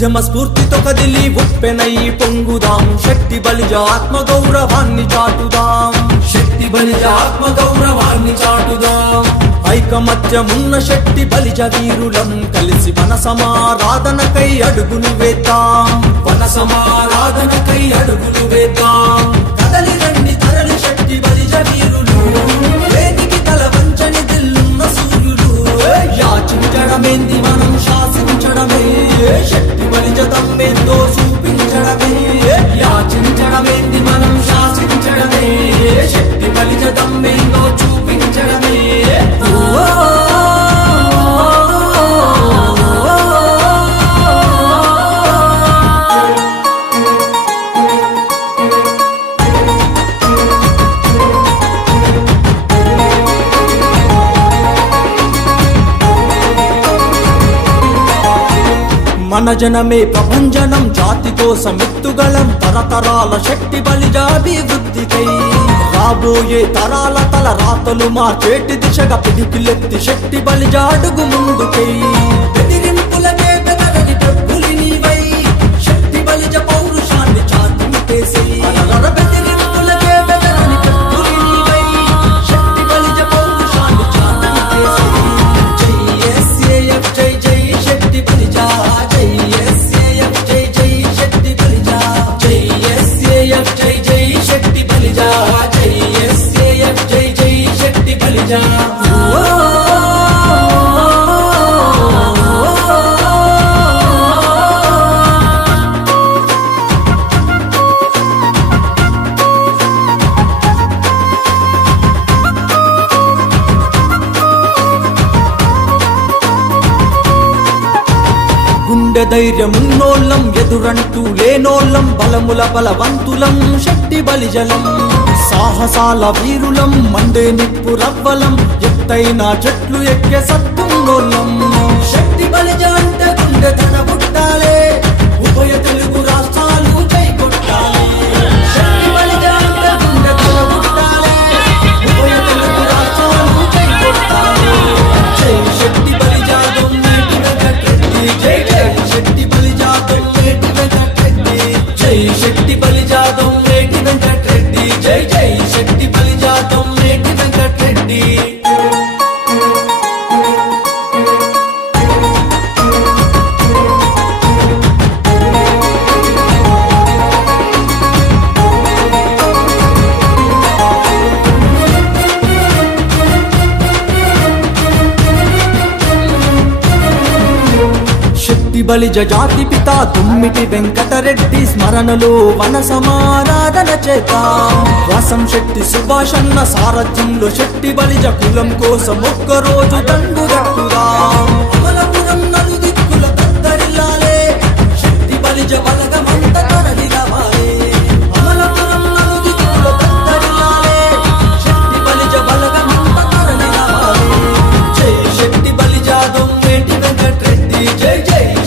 ఉద్యమ స్ఫూర్తితో కదిలి ఉప్పెనై పొంగుదాం శక్తి బలిజ ఆత్మ గౌరవాన్ని చాటుదాం శక్తి బలిజ ఆత్మ గౌరవాన్ని చాటుదాం ఐకమత్యమున్న శక్తి బలిజ వీరులం కలిసి వన సమారాధనకై అడుగులు వేద్దాం వన సమారాధనకై అడుగులు వేద్దాం కదలి రండి తరలి శక్తి బలిజ వీరులు వేదికి తల వంచని దిల్లున్న సూర్యులు యాచించడమేంది మనం శాసించడమే శక్తి బలిజ తమ్మేందో చూపించడమే యాచించడమేంది మనం శాసించడమే శక్తి బలిజ తమ్మేందో చూపించడమే మన జనమే ప్రభంజనం జాతి కోసం ఎత్తుగలం తరతరాల శక్తి బలిజాభివృద్ధికై రాబోయే తరాల తల రాతలు మార్చేటి దిశగా పిడికిలెత్తి శక్తి బలిజాడుగు ముందుకై బెదిరింపులకే బెదరని ప్రభులి నీవై శక్తి బలిజ పౌరుషాన్ని చాటింపేసి బెదిరింపులకే బెదరని ప్రభులి నీవై శక్తి బలిజ పౌరుషాన్ని చాటింపేసి జై ఎస్ఏఎఫ్ జై జై శక్తి బలిజా గుండె ధైర్యమున్నోళ్ళం ఎదురంటూ లేనోళ్ళం బలముల బలవంతులం శక్తి బలిజలం సాహసాల వీరులం మండే నిప్పు రవ్వలం ఎత్తైన చెట్లు ఎక్కే సత్తున్నోళ్ళం శక్తి బలిజ అంటే గుండె తన పుట్టాలే ఉభయ తెలుగు రాష్ట్రాలు జై కొట్టాలి శక్తి బలిజ అంటే గుండె తన పుట్టాలే ఉభయ తెలుగు రాష్ట్రాలు జై కొట్టాలి జై శక్తి బలిజ దొమ్మేటి వెంకటరెడ్డి జై జై శక్తి బలిజ దొమ్మేటి వెంకటరెడ్డి జై శక్తి బలిజ దొమ్మేటి వెంకటరెడ్డి జై జై శక్తి బలిజ దొమ్మేటి వెంకటరెడ్డి శక్తి బలిజ జాతి పిత తుమ్మిటి వెంకటరెడ్డి స్మరణలో వన సమారాధన చేద్దాం వాసం శక్తి సుభాషన్న సారథ్యంలో శక్తి బలిజ కులం కోసం ఒక్కరోజు దండు గట్టుదాం